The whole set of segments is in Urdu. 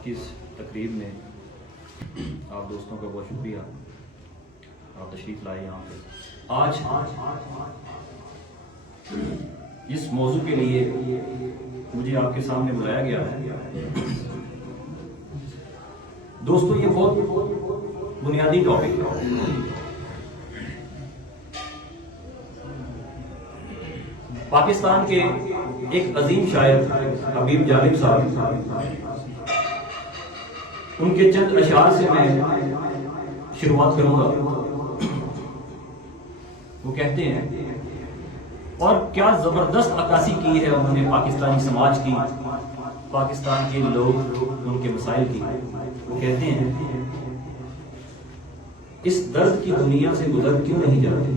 آج کی اس تقریب میں آپ دوستوں کا بہت شکریہ، آپ تشریف لائے یہاں پہ۔ آج اس موضوع کے لیے مجھے آپ کے سامنے بلایا گیا ہے۔ دوستو یہ بہت بنیادی ٹاپک ہے۔ پاکستان کے ایک عظیم شاعر حبیب جالب صاحب، ان کے چند اشعار سے میں شروعات کروں گا۔ وہ کہتے ہیں، اور کیا زبردست عکاسی کی ہے انہوں نے پاکستانی سماج کی، پاکستان کے لوگ ان کے مسائل کی۔ وہ کہتے ہیں، اس درد کی دنیا سے گزر کیوں نہیں جاتے؟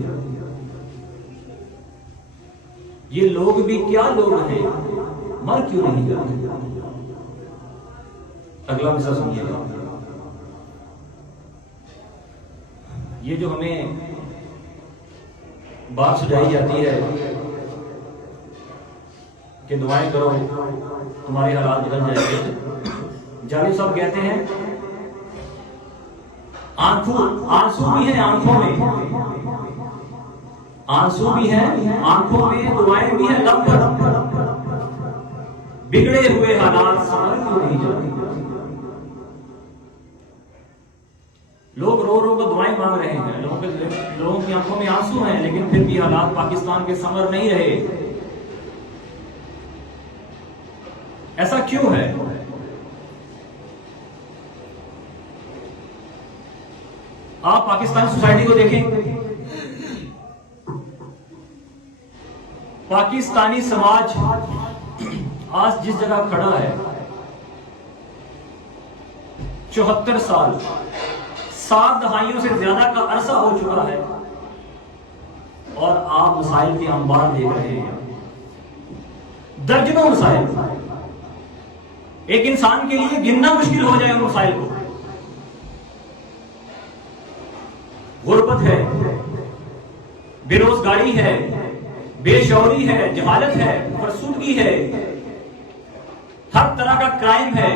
یہ لوگ بھی کیا لوگ ہیں، مر کیوں نہیں جاتے؟ اگلا مسئلہ سنیے گا۔ یہ جو ہمیں بات سجائی جاتی ہے کہ دعائیں کرو تمہارے حالات بدل جائیں گے، جالب صاحب کہتے ہیں آنسو بھی ہیں آنکھوں میں، آنسو بھی ہیں آنکھوں میں، دعائیں بھی ہیں لب پر، بگڑے ہوئے حالات سنبھل کیوں نہیں جاتے؟ لوگ رو رو کر دعائیں مانگ رہے ہیں، لوگوں کی آنکھوں میں آنسو ہیں، لیکن پھر بھی حالات پاکستان کے سنور نہیں رہے۔ ایسا کیوں ہے؟ آپ پاکستانی سوسائٹی کو دیکھیں، پاکستانی سماج آج جس جگہ کھڑا ہے، 74 سال، 7 دہائیوں سے زیادہ کا عرصہ ہو چکا ہے، اور آپ مسائل کے انبار دیکھ رہے ہیں، درجنوں مسائل۔ ایک انسان کے لیے گننا مشکل ہو جائے ان مسائل کو۔ غربت ہے، بے روزگاری ہے، بے شعوری ہے، جہالت ہے، فرسودگی ہے، ہر طرح کا کرائم ہے،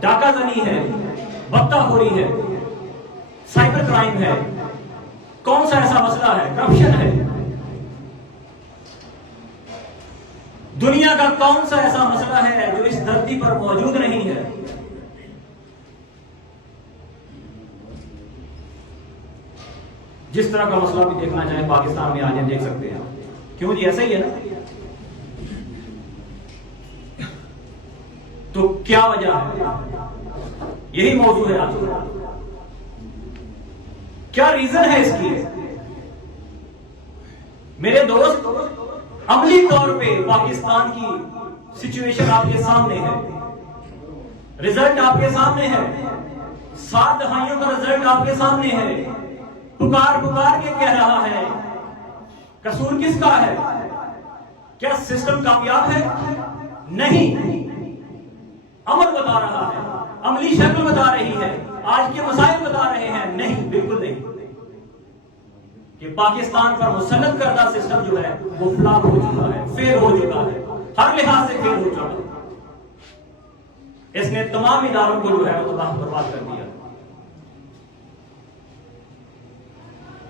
ڈاکہ زنی ہے، بتہ خوری ہے، سائبر کرائم ہے، کون سا ایسا مسئلہ ہے؟ کرپشن ہے۔ دنیا کا کون سا ایسا مسئلہ ہے جو اس دھرتی پر موجود نہیں ہے؟ جس طرح کا مسئلہ بھی دیکھنا چاہیں پاکستان میں آج ہم دیکھ سکتے ہیں۔ کیوں جی؟ ایسا ہی ہے نا۔ تو کیا وجہ ہے؟ یہی موضوع ہے آج۔ کیا ریزن ہے اس کی؟ میرے دوست، عملی طور پہ پاکستان کی سچویشن آپ کے سامنے ہے، رزلٹ آپ کے سامنے ہے، 7 دہائیوں کا رزلٹ آپ کے سامنے ہے۔ پکار کے کہہ رہا ہے، قصور کس کا ہے؟ کیا سسٹم کامیاب ہے؟ نہیں، عمل بتا رہا ہے، عملی شکل بتا رہی ہے، آج کے مسائل بتا رہے ہیں۔ نہیں، بالکل نہیں، کہ پاکستان پر مسلط کردہ سسٹم جو ہے وہ فلاپ ہو چکا ہے، فیل ہو چکا ہے، ہر لحاظ سے فیل ہو چکا ہے۔ اس نے تمام اداروں کو جو ہے وہ تباہ برباد کر دیا۔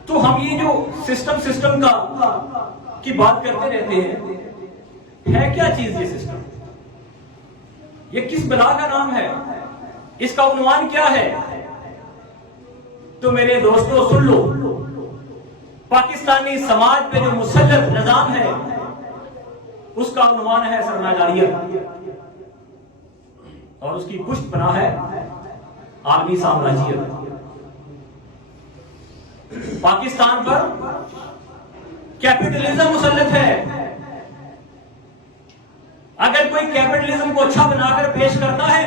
تو ہم یہ جو سسٹم کی بات کرتے رہتے ہیں، ہے کیا چیز یہ سسٹم؟ یہ کس بلا کا نام ہے؟ اس کا عنوان کیا ہے؟ تو میرے دوستو سن لو، پاکستانی سماج پہ جو مسلط نظام ہے اس کا عنوان ہے سرمایہ داریت، اور اس کی پشت پناہ ہے عالمی سامراجیت۔ پاکستان پر کیپٹلزم مسلط ہے۔ اگر کوئی کیپٹلزم کو اچھا بنا کر پیش کرتا ہے،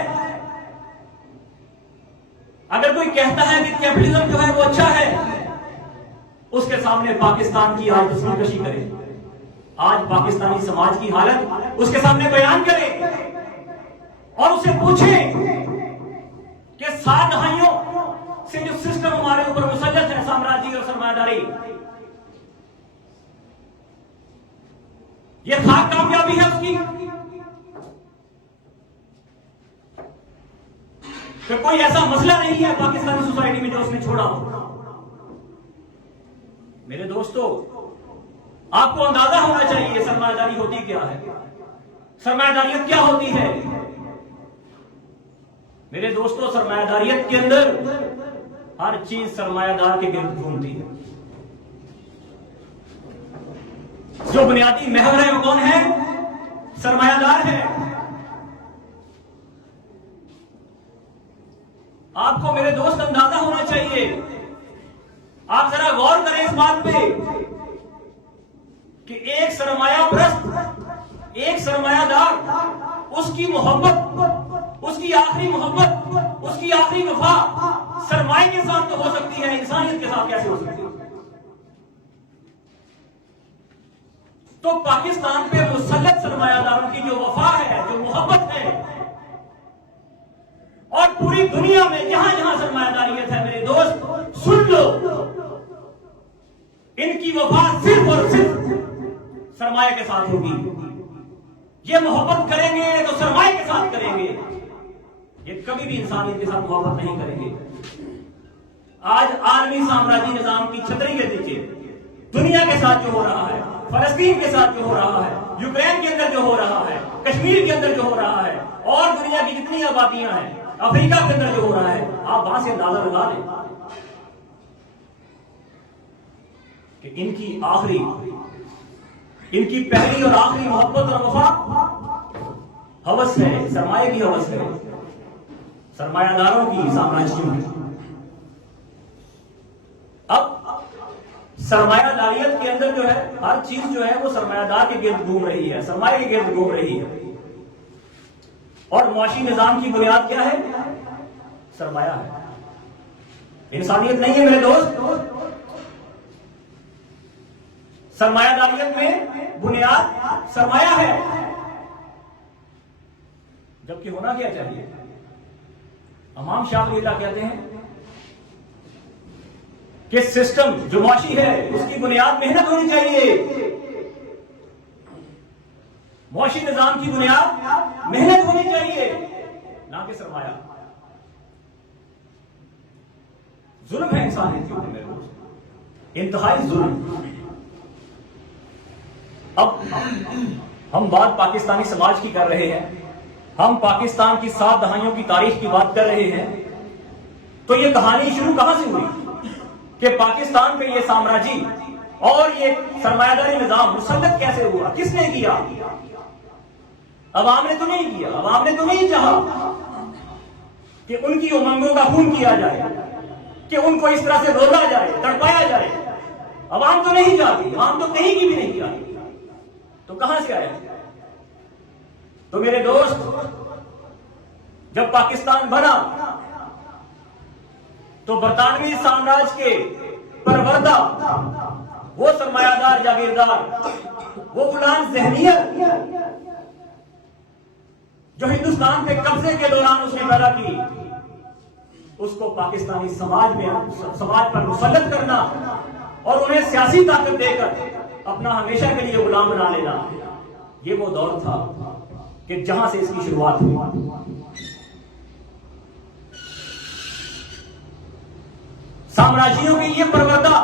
اگر کوئی کہتا ہے کہ کیپٹلزم جو ہے وہ اچھا ہے، اس کے سامنے پاکستان کی آج تصویر کشی کرے، آج پاکستانی سماج کی حالت اس کے سامنے بیان کرے، اور اسے پوچھے کہ 7 دہائیوں سے جو سسٹم ہمارے اوپر مسلط ہے، سامراجی اور سرمایہ داری، یہ خاک کامیابی ہے اس کی؟ کہ کوئی ایسا مسئلہ نہیں ہے پاکستانی سوسائٹی میں جو اس نے چھوڑا ہو۔ میرے دوستو، آپ کو اندازہ ہونا چاہیے سرمایہ داری ہوتی کیا ہے، سرمایہ داریت کیا ہوتی ہے۔ میرے دوستو، سرمایہ داریت کے اندر ہر چیز سرمایہ دار کے گرد گھومتی ہے۔ جو بنیادی محور ہے وہ کون ہے؟ سرمایہ دار ہے۔ آپ کو میرے دوست اندازہ ہونا چاہیے، آپ ذرا غور کریں اس بات پہ کہ ایک سرمایہ پرست، ایک سرمایہ دار، اس کی محبت، اس کی آخری محبت، اس کی آخری وفا سرمایہ کے ساتھ تو ہو سکتی ہے، انسانیت کے ساتھ کیسے ہو سکتی ہے؟ تو پاکستان پہ مسلط سرمایہ داروں کی جو وفا ہے، جو محبت ہے، اور پوری دنیا میں جہاں جہاں سرمایہ داریت ہے، میرے دوست سن لو، ان کی وفا صرف اور صرف سرمایہ کے ساتھ ہوگی۔ یہ محبت کریں گے تو سرمایہ کے ساتھ کریں گے، یہ کبھی بھی انسانیت کے ساتھ محبت نہیں کریں گے۔ آج عالمی سامراجی نظام کی چھتری کے نیچے دنیا کے ساتھ جو ہو رہا ہے، فلسطین کے ساتھ جو ہو رہا ہے، یوکرین کے اندر جو ہو رہا ہے، کشمیر کے اندر جو ہو رہا ہے، اور دنیا کی جتنی آبادیاں ہیں، افریقہ کے اندر جو ہو رہا ہے، آپ وہاں سے اندازہ لگا لیں کہ ان کی پہلی اور آخری محبت اور وفا ہوس ہے، سرمایہ کی ہوس ہے، سرمایہ داروں کی، سامراجیوں کی۔ اب سرمایہ داریت کے اندر جو ہے ہر چیز جو ہے وہ سرمایہ دار کے گرد گھوم رہی ہے، سرمایہ کے گرد گھوم رہی ہے، اور معاشی نظام کی بنیاد کیا ہے؟ سرمایہ ہے، انسانیت نہیں ہے میرے دوست۔ سرمایہ داریت میں بنیاد سرمایہ ہے، جبکہ ہونا کیا چاہیے؟ امام شاہ ولی اللہ کہتے ہیں کہ سسٹم جو معاشی ہے اس کی بنیاد محنت ہونی چاہیے، معاشی نظام کی بنیاد محنت ہونی چاہیے، نہ کہ سرمایہ۔ ظلم ہے انسانیت کے اوپر میرے دوست، انتہائی ظلم۔ اب ہم بات پاکستانی سماج کی کر رہے ہیں، ہم پاکستان کی 7 دہائیوں کی تاریخ کی بات کر رہے ہیں، تو یہ کہانی شروع کہاں سے ہوئی کہ پاکستان پہ یہ سامراجی اور یہ سرمایہ داری نظام مسلط کیسے ہوا؟ کس نے کیا؟ عوام نے تو نہیں کیا، عوام نے تو نہیں چاہا کہ ان کی امنگوں کا خون کیا جائے، کہ ان کو اس طرح سے رولا جائے، تڑپایا جائے۔ عوام تو نہیں چاہتی، عوام تو کہیں کی بھی نہیں چاہتی، تو کہاں سے آیا؟ تو میرے دوست، جب پاکستان بنا تو برطانوی سامراج کے پروردہ وہ سرمایہ دار جاگیردار، وہ غلام ذہنیت جو ہندوستان پہ قبضے کے دوران اس نے پیدا کی، اس کو پاکستانی سماج پر مسلط کرنا اور انہیں سیاسی طاقت دے کر اپنا ہمیشہ کے لیے غلام بنا لینا، یہ وہ دور تھا کہ جہاں سے اس کی شروعات ہوئی۔ سامراجیوں کی یہ پروردہ،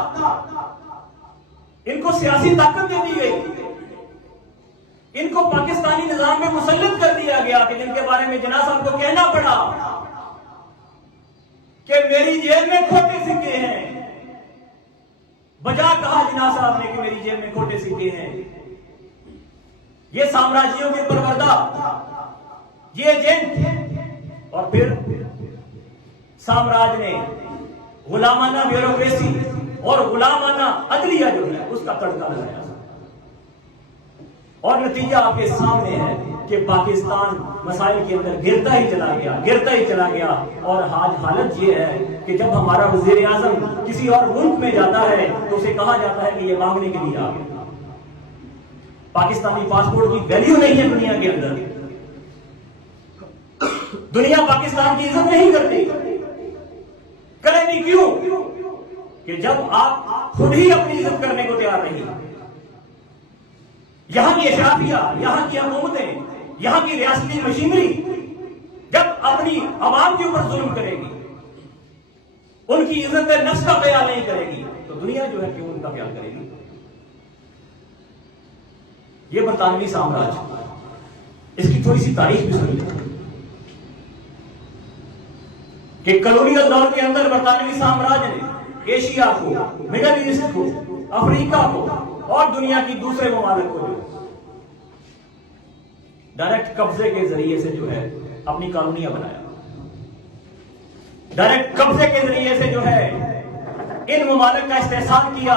ان کو سیاسی طاقت دے دی گئی، ان کو پاکستانی نظام میں مسلط کر دیا گیا کہ جن کے بارے میں جناح صاحب کو کہنا پڑا کہ میری جیب میں کھوٹے سکے ہیں، بجا کہا جناح صاحب نے کہ میری جیب میں کھوٹے سکے ہیں۔ یہ سامراجیوں کے پروردہ، یہ ایجنٹ، اور پھر سامراج نے غلامانہ بیوروکریسی اور غلامانہ عدلیہ جو ہے اس کا تڑکا لگایا، اور نتیجہ آپ کے سامنے ہے کہ پاکستان مسائل کے اندر گرتا ہی چلا گیا، اور آج حالت یہ ہے کہ جب ہمارا وزیر اعظم کسی اور ملک میں جاتا ہے تو اسے کہا جاتا ہے کہ یہ مانگنے کے لیے آ گیا۔ پاکستانی پاسپورٹ کی ویلیو نہیں ہے دنیا کے اندر، دنیا پاکستان کی عزت نہیں کرتی، کرے بھی کیوں؟ کہ جب آپ خود ہی اپنی عزت کرنے کو تیار نہیں۔ یہاں کی اشرافیہ، یہاں کی حکومتیں، یہاں کی ریاستی مشینری جب اپنی عوام کے اوپر ظلم کرے گی، ان کی عزت نفس کا خیال نہیں کرے گی، تو دنیا جو ہے کیوں ان کا خیال کرے گی؟ یہ برطانوی سامراج، اس کی تھوڑی سی تاریخ بھی سنیے کہ کلونیل دور کے اندر برطانوی سامراج نے ایشیا کو، مڈل ایسٹ کو، افریقہ کو اور دنیا کی دوسرے ممالک کو ڈائریکٹ قبضے کے ذریعے سے جو ہے اپنی کالونیاں بنایا، ڈائریکٹ قبضے کے ذریعے سے جو ہے ان ممالک کا استحصال کیا،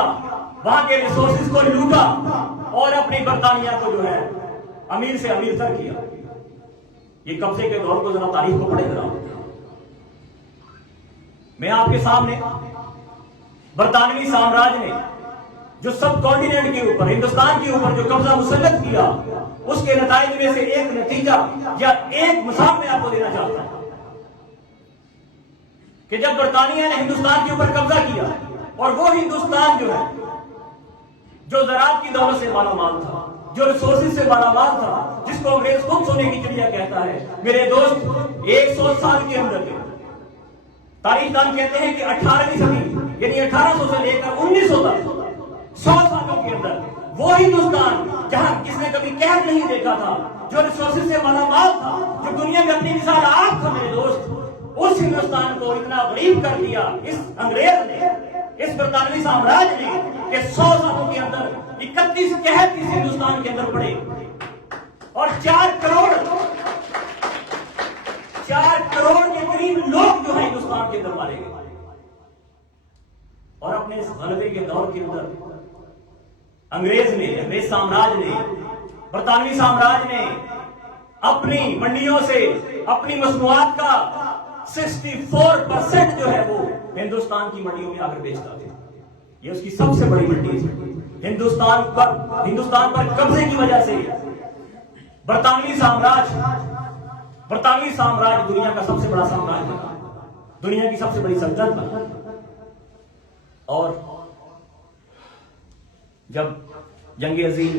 وہاں کے ریسورسز کو لوٹا اور اپنی برطانیہ کو جو ہے امیر سے امیر تر کیا۔ یہ قبضے کے دور کو ذرا تاریخ کو پڑھے ذرا۔ میں آپ کے سامنے برطانوی سامراج نے جو سب کانٹیننٹ کے اوپر، ہندوستان کے اوپر جو قبضہ مسلط کیا، اس کے نتائج میں سے ایک نتیجہ یا ایک مثال میں آپ کو دینا چاہتا ہوں کہ جب برطانیہ نے ہندوستان کے اوپر قبضہ کیا اور وہ ہندوستان جو ہے جو زراعت کی دولت سے مالا مال تھا، جو ریسورسز سے مالا مال تھا، جس کو انگریز خود سونے کی چڑیا کہتا ہے، میرے دوست 100 سال کے اندر تاریخ دان کہتے ہیں کہ 18ویں صدی یعنی 1800 سے لے کر 1900 تک 100 سالوں کے اندر وہ ہندوستان جہاں کس نے کبھی قحط نہیں دیکھا تھا، جو ریسورسز سے مالا مال تھا، جو دنیا میں اپنی مثال آپ تھا میرے دوست، اس ہندوستان کو اتنا غریب کر دیا اس انگریز نے، اس برطانوی سامراج نے کہ 100 سالوں کے اندر 31 قحط اس ہندوستان کے اندر پڑے اور 4 کروڑ کے قریب لوگ جو ہے ہندوستان کے اندر مارے گئے۔ اور اپنے اس غلبے کے دور کے اندر انگریز سامراج نے، برطانوی سامراج نے اپنی منڈیوں سے اپنی مصنوعات کا 64% جو ہے وہ ہندوستان کی منڈیوں میں آ کر بیچتا تھا۔ یہ اس کی سب سے بڑی منڈی ہے۔ ہندوستان پر قبضے کی وجہ سے برطانوی سامراج دنیا کا سب سے بڑا سامراج تھا، دنیا کی سب سے بڑی سلطنت تھا۔ اور جب جنگ عظیم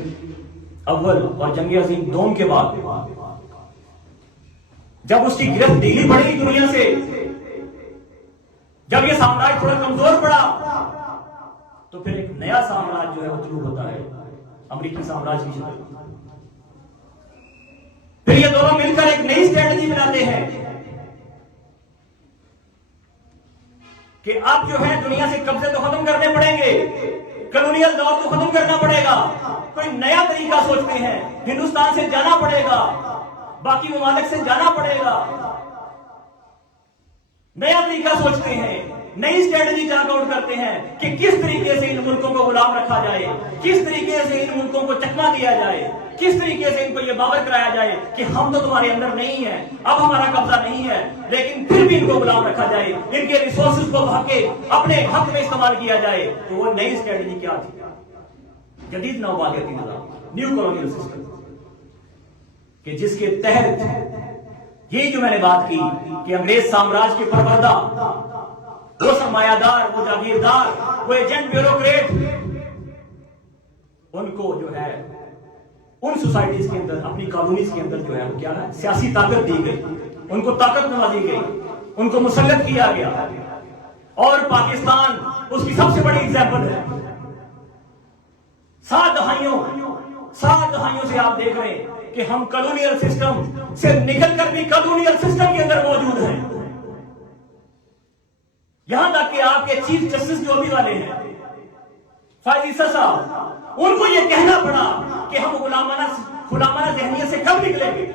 اول اور جنگ عظیم دوم کے بعد جب اس کی گرفت ڈھیلی پڑی دنیا سے، جب یہ سامراج تھوڑا کمزور پڑا، تو پھر ایک نیا سامراج جو ہے وہ شروع ہوتا ہے، امریکی سامراج کی شکل۔ پھر یہ دونوں مل کر ایک نئی اسٹریٹجی بناتے ہیں کہ اب جو ہے دنیا سے قبضے تو ختم کرنے پڑیں گے، کلونیل دور تو ختم کرنا پڑے گا، کوئی نیا طریقہ سوچتے ہیں، ہندوستان سے جانا پڑے گا، باقی ممالک سے جانا پڑے گا، نیا طریقہ سوچتے ہیں، نئی اسٹریٹجی چارٹ آؤٹ کرتے ہیں کہ کس طریقے سے ان ملکوں کو غلام رکھا جائے، کس طریقے سے ان ملکوں کو چکما دیا جائے، کس طریقے سے ان کو یہ باور کرایا جائے کہ ہم تو تمہارے اندر نہیں ہیں، اب ہمارا قبضہ نہیں ہے، لیکن پھر بھی ان کو غلام رکھا جائے، ان کے ریسورسز کو بہا کے اپنے حق میں استعمال کیا جائے۔ تو وہ نئی اسٹریٹجی کیا تھی؟ جدید نوآبادیاتی نظام، نیو کالونیل سسٹم، کہ جس کے تحت یہ جو میں نے بات کی کہ انگریز سامراج کے پروردہ، وہ سرمایہ دار، وہ جاگیردار، وہ ایجنٹ بیوروکریٹ، ان کو جو ہے ان سوسائٹیز کے اندر، اپنی کالونیز کے اندر جو ہے وہ کیا ہے، سیاسی طاقت دی گئی، ان کو طاقت نوازی گئی، ان کو مسلط کیا گیا۔ اور پاکستان اس کی سب سے بڑی ایگزامپل ہے۔ 7 دہائیوں سے آپ دیکھ رہے ہیں کہ ہم کالونیل سسٹم سے نکل کر بھی کالونیل سسٹم کے اندر موجود ہیں۔ یہاں تک کہ آپ کے چیف جسٹس جو ابھی والے ہیں، فائز عیسیٰ صاحب، ان کو یہ کہنا پڑا کہ ہم غلامانہ ذہنیت سے کب نکلیں گے۔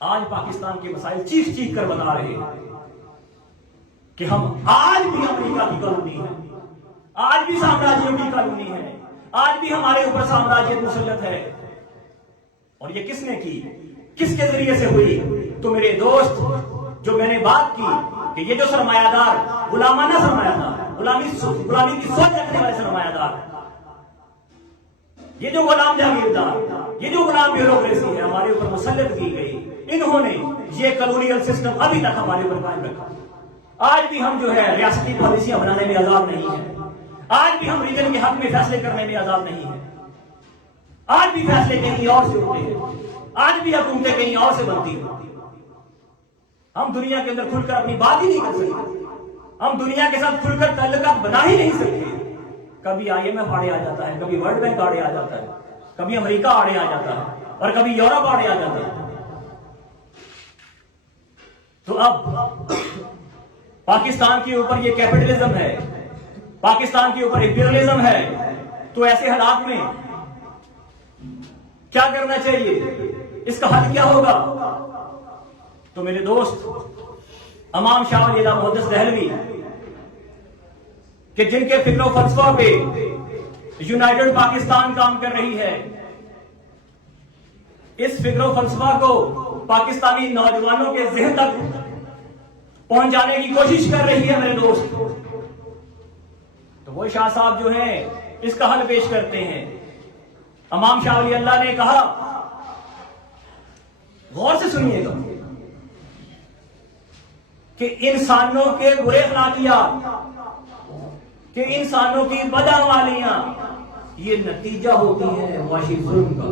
آج پاکستان کے مسائل چیخ کر بتا رہے ہیں کہ ہم آج بھی امریکہ کی کالونی ہے، آج بھی سامراجیوں کی کالونی ہے، آج بھی ہمارے اوپر سامراجیت مسلط ہے۔ اور یہ کس نے کی، کس کے ذریعے سے ہوئی؟ تو میرے دوست، جو میں نے بات کی کہ یہ جو سرمایہ دار، غلامانہ سرمایہ دار، غلامی کی سوچ رکھنے والے سرمایہ دار، یہ جو غلام جاگیردار، یہ جو غلام بیوروکریسی ہے ہمارے اوپر مسلط کی گئی، انہوں نے یہ کالونیل سسٹم ابھی تک ہمارے اوپر قائم رکھا۔ آج بھی ہم جو ہے ریاستی پالیسیاں بنانے میں آزاد نہیں ہیں، آج بھی ہم ریجن کے حق میں فیصلے کرنے میں آزاد نہیں ہیں، آج بھی فیصلے کہیں اور سے ہوتے ہیں۔ آج بھی حکومتیں کہیں اور سے بنتی ہیں. ہم دنیا کے اندر کھل کر اپنی بات ہی نہیں کر سکتے. ہم دنیا کے ساتھ کھل کر تعلقات بنا ہی نہیں سکتے. کبھی IMF آڑے آ جاتا ہے, کبھی ورلڈ بینک آڑے آ جاتا ہے, کبھی امریکہ آڑے آ جاتا ہے, اور کبھی یورپ آڑے آ جاتا ہے. تو اب پاکستان کے اوپر یہ کیپٹلزم ہے, پاکستان کے اوپر امپیریلزم ہے. تو ایسے حالات میں کیا کرنا چاہیے, اس کا حل کیا ہوگا؟ تو میرے دوست امام شاہ ولی اللہ محدث دہلوی, کہ جن کے فکر و فلسفہ پہ یونائٹڈ پاکستان کام کر رہی ہے, اس فکر و فلسفہ کو پاکستانی نوجوانوں کے ذہن تک پہنچانے کی کوشش کر رہی ہے میرے دوست. تو وہ شاہ صاحب جو ہیں اس کا حل پیش کرتے ہیں. امام شاہ ولی اللہ نے کہا, غور سے سنیے گا, کہ انسانوں کے برے اخلاقیات, کہ انسانوں کی بدعنوالیاں, یہ نتیجہ ہوتی ہیں معاشی ظلم کا,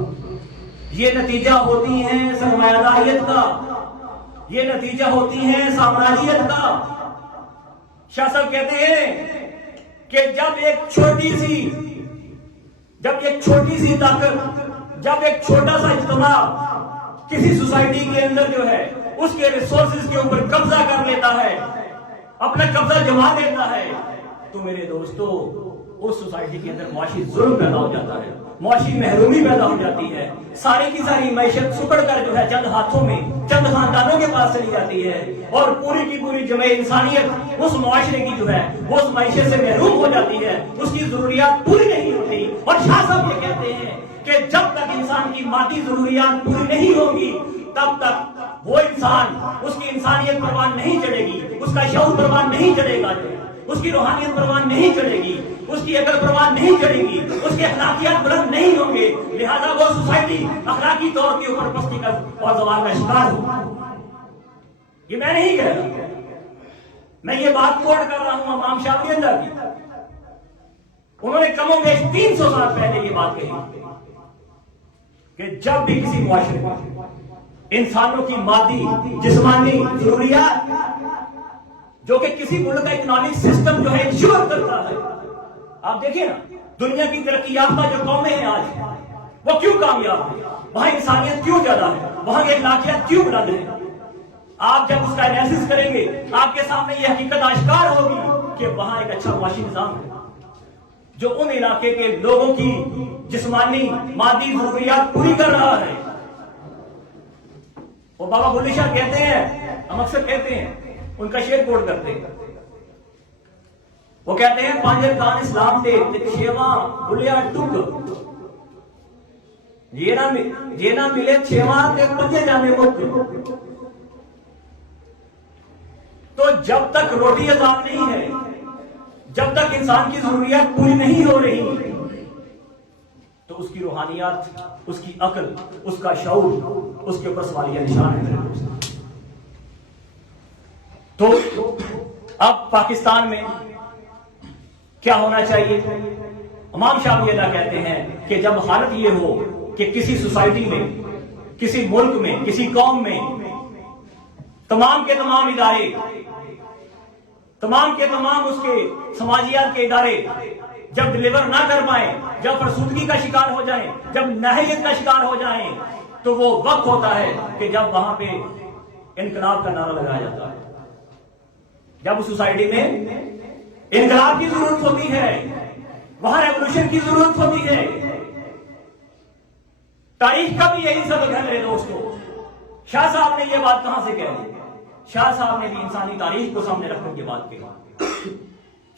یہ نتیجہ ہوتی ہیں سرمایہ داریت کا, یہ نتیجہ ہوتی ہیں سامراجیت کا. شاہ صاحب کہتے ہیں کہ جب ایک چھوٹی سی طاقت, جب ایک چھوٹا سا اجتماع کسی سوسائٹی کے اندر جو ہے اس کے ریسورسز کے اوپر قبضہ کر لیتا ہے, اپنا قبضہ جما دیتا ہے, تو میرے دوستو اس سوسائٹی کے اندر معاشی ظلم پیدا ہو جاتا ہے, معاشی محرومی پیدا ہو جاتی ہے. ساری کی ساری معیشت سکڑ کر جو ہے چند ہاتھوں میں, چند خاندانوں کے پاس چلی جاتی ہے, اور پوری کی پوری جمع انسانیت اس معاشرے کی جو ہے وہ اس معیشت سے محروم ہو جاتی ہے, اس کی ضروریات پوری نہیں ہوتی. اور شاہ صاحب یہ کہتے ہیں کہ جب تک انسان کی مادی ضروریات پوری نہیں ہوگی تب تک وہ انسان, اس کی انسانیت پروان نہیں چڑھے گی, اس کا شعور پروان نہیں چڑھے گا, اس کی روحانیت پروان نہیں چڑھے گی, اس کی عقل پروان نہیں چڑھے گی, اس کے اخلاقیات بلند نہیں ہوں گے. لہذا وہ سوسائٹی اخلاقی طور کے اوپر پستی کا اور زوال کا شکار ہو. یہ میں نہیں کہہ رہا, میں یہ بات کوٹ کر رہا ہوں امام شاہ ولی اللہ کی. انہوں نے کم و بیش 300 سال پہلے یہ بات کہی کہ جب بھی کسی معاشرے میں انسانوں کی مادی جسمانی ضروریات, جو کہ کسی ملک کا اکنامک سسٹم جو ہے انشور کرتا ہے, آپ دیکھیں نا دنیا کی ترقی یافتہ جو قومیں ہیں آج, وہ کیوں کامیاب ہیں, وہاں انسانیت کیوں زیادہ ہے, وہاں کی اخلاقیات کیوں بلند ہیں. آپ جب اس کا انالیسس کریں گے آپ کے سامنے یہ حقیقت آشکار ہوگی کہ وہاں ایک اچھا معاشی نظام ہے جو ان علاقے کے لوگوں کی جسمانی مادی ضروریات پوری کر رہا ہے. وہ بابا بلے شاہ کہتے ہیں, ہم اکثر کہتے ہیں, ان کا شعر کوٹ کرتے ہیں, وہ کہتے ہیں پانجر کان اسلام دے چھواں بلیا ٹک, یہ نہ ملے چھواں تے پنجے جانے مک. تو جب تک روٹی عذاب نہیں ہے, جب تک انسان کی ضروریات پوری نہیں ہو رہی, تو اس کی روحانیات, اس کی عقل, اس کا شعور, اس کے اوپر سوالیہ نشان ہے. تو اب پاکستان میں کیا ہونا چاہیے؟ امام شاہ ولی اللہ کہتے ہیں کہ جب حالت یہ ہو کہ کسی سوسائٹی میں, کسی ملک میں, کسی قوم میں تمام کے تمام ادارے, تمام کے تمام اس کے سماجیات کے ادارے جب ڈلیور نہ کر پائیں, جب فرسودگی کا شکار ہو جائیں, جب نااہلیت کا شکار ہو جائیں, تو وہ وقت ہوتا ہے کہ جب وہاں پہ انقلاب کا نعرہ لگایا جاتا ہے. جب اس سوسائٹی میں انقلاب کی ضرورت ہوتی ہے, وہاں ریولوشن کی ضرورت ہوتی ہے. تاریخ کا بھی یہی سبق ہے میرے دوستو. شاہ صاحب نے یہ بات کہاں سے کہہ دی؟ شاہ صاحب نے بھی انسانی تاریخ کو سامنے رکھ کر یہ بات کہی.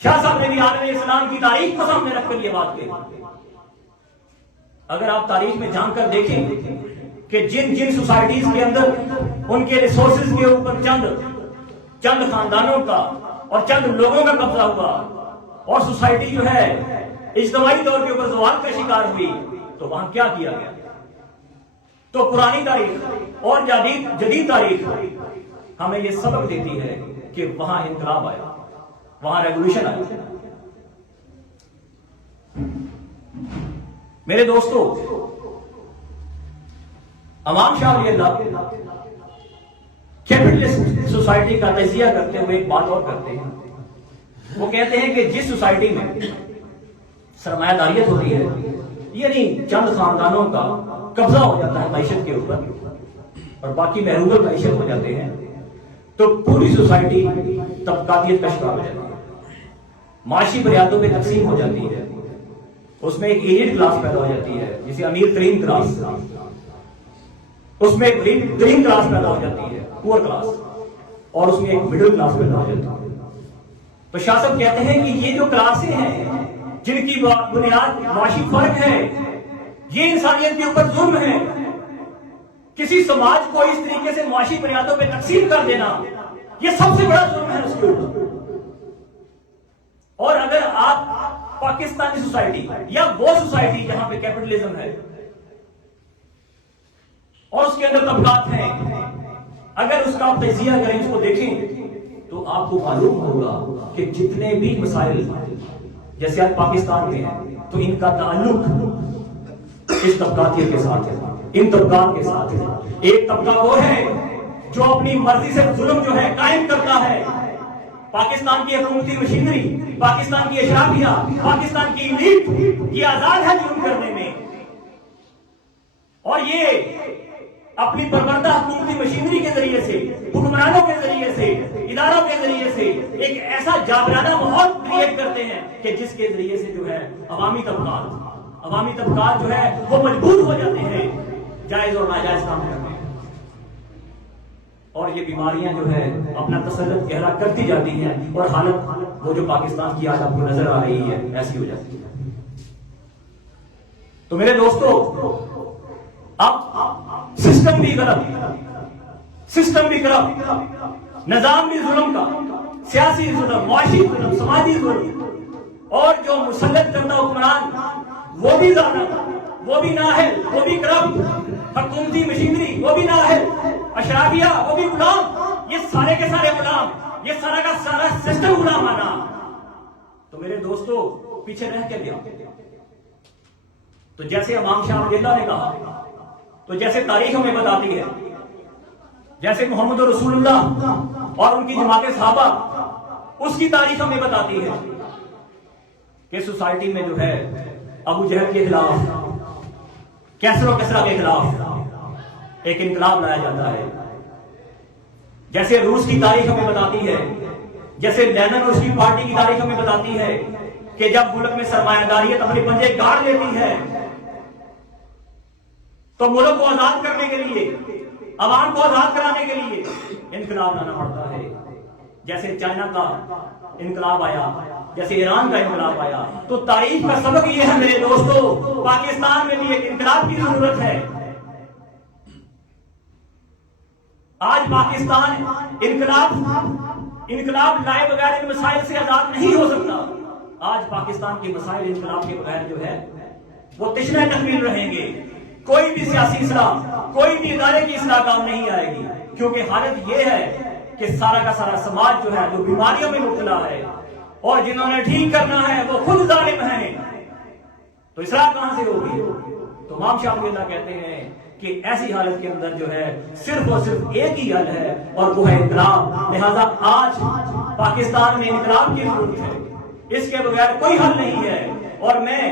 شاہ صاحب نے بھی عالم اسلام کی تاریخ کو سامنے رکھ کر یہ بات کہی. اگر آپ تاریخ میں جان کر دیکھیں کہ جن جن سوسائٹیز کے اندر ان کے ریسورسز کے اوپر چند خاندانوں کا اور چند لوگوں کا قبضہ ہوا اور سوسائٹی جو ہے اجتماعی طور کے اوپر زوال کا شکار ہوئی, تو وہاں کیا کیا گیا؟ تو پرانی تاریخ اور جدید تاریخ ہمیں یہ سبق دیتی ہے کہ وہاں انقلاب آیا, وہاں ریولوشن آیا. میرے دوستو, امام شاہ ولی اللہ کیپٹلسٹ سوسائٹی کا تجزیہ کرتے ہوئے ایک بات اور کرتے ہیں. وہ کہتے ہیں کہ جس سوسائٹی میں سرمایہ داریت ہوتی ہے، یعنی چند خاندانوں کا قبضہ ہو جاتا ہے معیشت کے اوپر اور باقی محروم معیشت ہو جاتے ہیں، تو پوری سوسائٹی طبقاتیت کا شکار ہو جاتی ہے، معاشی بنیادوں پہ تقسیم ہو جاتی ہے. اس میں ایک ایلیٹ کلاس پیدا ہو جاتی ہے جسے امیر ترین کلاس، اس میں ایک غریب ترین کلاس پیدا ہو جاتی ہے پور کلاس، اور اس میں ایک مڈل کلاس پیدا ہو جاتی ہے. تو شاہ صاحب کہتے ہیں کہ یہ جو کلاسیں ہیں جن کی بنیاد معاشی فرق ہے، یہ انسانیت کے اوپر ظلم ہے. کسی سماج کو اس طریقے سے معاشی بنیادوں پہ تقسیم کر دینا یہ سب سے بڑا ظلم ہے اس کے اوپر. اور اگر آپ پاکستانی سوسائٹی یا وہ سوسائٹی جہاں پہ کیپٹلزم ہے اور اس کے اندر طبقات ہیں، اگر اس کا آپ تجزیہ کریں، اس کو دیکھیں، تو آپ کو معلوم ہوگا کہ جتنے بھی مسائل جیسے آج پاکستان میں ہیں تو ان کا تعلق اس طبقاتیت کے ساتھ ہے، ان طبقات کے ساتھ ہے. ایک طبقہ وہ ہے جو اپنی مرضی سے ظلم جو ہے قائم کرتا ہے. پاکستان کی حکومتی مشینری، پاکستان کی اشرافیہ، پاکستان کی ایلیٹ یہ آزاد ہے ظلم کرنے میں، اور یہ اپنی پروردہ حکومتی مشینری کے ذریعے سے، حکمرانوں کے ذریعے سے، اداروں کے ذریعے سے ایک ایسا جابرانہ ماحول کریٹ کرتے ہیں کہ جس کے ذریعے سے جو ہے عوامی طبقات جو ہے وہ مجبور ہو جاتے ہیں جائز اور ناجائز کام کرنے، اور یہ بیماریاں جو ہے اپنا تسلط گہرا کرتی جاتی ہیں، اور حالت وہ جو پاکستان کی آج آپ کو نظر آ رہی ہے ایسی ہو جاتی ہے. تو میرے دوستو، اب سسٹم بھی کرپٹ، نظام بھی ظلم کا، سیاسی ظلم، معاشی ظلم، سماجی ظلم، اور جو مسلط کردہ حکمران وہ بھی ظالم، وہ بھی نااہل، وہ بھی کرپٹ، حکومتی مشینری وہ بھی نااہل، اشرافیہ وہ بھی غلام، یہ سارے کے سارے غلام، یہ سارا کا سارا سسٹم غلام آنا. تو میرے دوستو پیچھے رہ کے گیا. تو جیسے امام شاہ ولی اللہ نے کہا، تو جیسے تاریخ ہمیں بتاتی ہے، جیسے محمد رسول اللہ اور ان کی جماعت صحابہ اس کی تاریخ ہمیں بتاتی ہے کہ سوسائٹی میں جو ہے ابو جہل کے خلاف، کیسر و کسرا کے خلاف ایک انقلاب لایا جاتا ہے. جیسے روس کی تاریخ ہمیں بتاتی ہے، جیسے لینن اور اس کی پارٹی کی تاریخ ہمیں بتاتی ہے کہ جب ملک میں سرمایہ داریت اپنے پنجے گاڑ لیتی ہے تو ملک کو آزاد کرنے کے لیے، عوام کو آزاد کرانے کے لیے انقلاب لانا پڑتا ہے. جیسے چائنا کا انقلاب آیا، جیسے ایران کا انقلاب آیا. تو تاریخ کا سبق یہ ہے میرے دوستو، پاکستان میں بھی ایک انقلاب کی ضرورت ہے. آج پاکستان انقلاب لائے بغیر ان مسائل سے آزاد نہیں ہو سکتا. آج پاکستان کے مسائل انقلاب کے بغیر جو ہے وہ تشنہ تکمیل رہیں گے. کوئی بھی سیاسی اصلاح، کوئی بھی ادارے کی اصلاح کام نہیں آئے گی، کیونکہ حالت یہ ہے کہ سارا کا سارا سماج جو ہے جو بیماریوں میں مبتلا ہے، اور جنہوں نے ٹھیک کرنا ہے وہ خود ظالم ہیں. تو اصلاح کہاں سے ہوگی؟ تو امام شاہ ولی اللہ کہتے ہیں کہ ایسی حالت کے اندر جو ہے صرف اور صرف ایک ہی حل ہے، اور وہ ہے انقلاب. لہذا آج پاکستان میں انقلاب کی ضرورت ہے، اس کے بغیر کوئی حل نہیں ہے. اور میں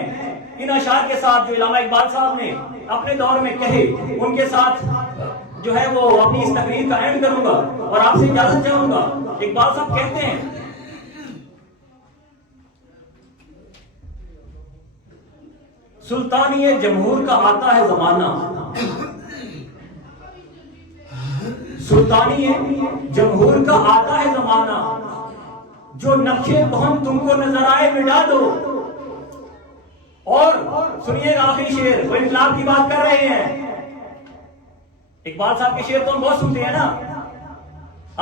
ان اشعار کے ساتھ جو علامہ اقبال صاحب نے اپنے دور میں کہے، ان کے ساتھ جو ہے وہ اپنی اس تقریر کا اینڈ کروں گا اور آپ سے اجازت چاہوں گا. اقبال صاحب کہتے ہیں، سلطانی جمہور کا آتا ہے زمانہ، سلطانی جمہور کا آتا ہے زمانہ، جو نقشے بہن تم کو نظر آئے مٹا دو. اور سنیے آخری شعر، وہ انقلاب کی بات کر رہے ہیں. اقبال صاحب کے شعر تو ہم بہت سنتے ہیں نا.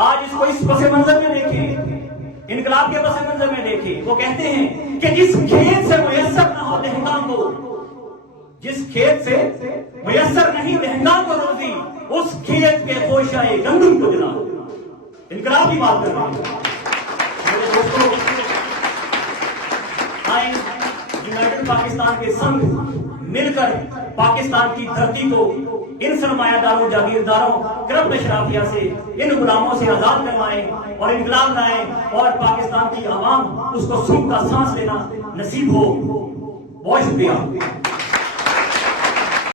آج اس کو اس پس منظر میں دیکھیں، انقلاب کے پس منظر میں دیکھیں. وہ کہتے ہیں کہ جس کھیت سے میسر نہ ہو لہنگا کو، جس کھیت سے میسر نہیں لہنگا کو روزی، اس کھیت کے خوشائے گندم کو جلا. انقلاب کی بات کر رہے ہیں میرے دوستوں. آئیں یونائٹڈ پاکستان کے سنگ مل کر پاکستان کی دھرتی کو ان سرمایہ داروں، جاگیرداروں، کرپٹ اشرافیہ سے، ان غلاموں سے آزاد کروائیں اور انقلاب لائیں اور پاکستان کی عوام اس کو سکھ کا سانس لینا نصیب ہو. بہت شکریہ.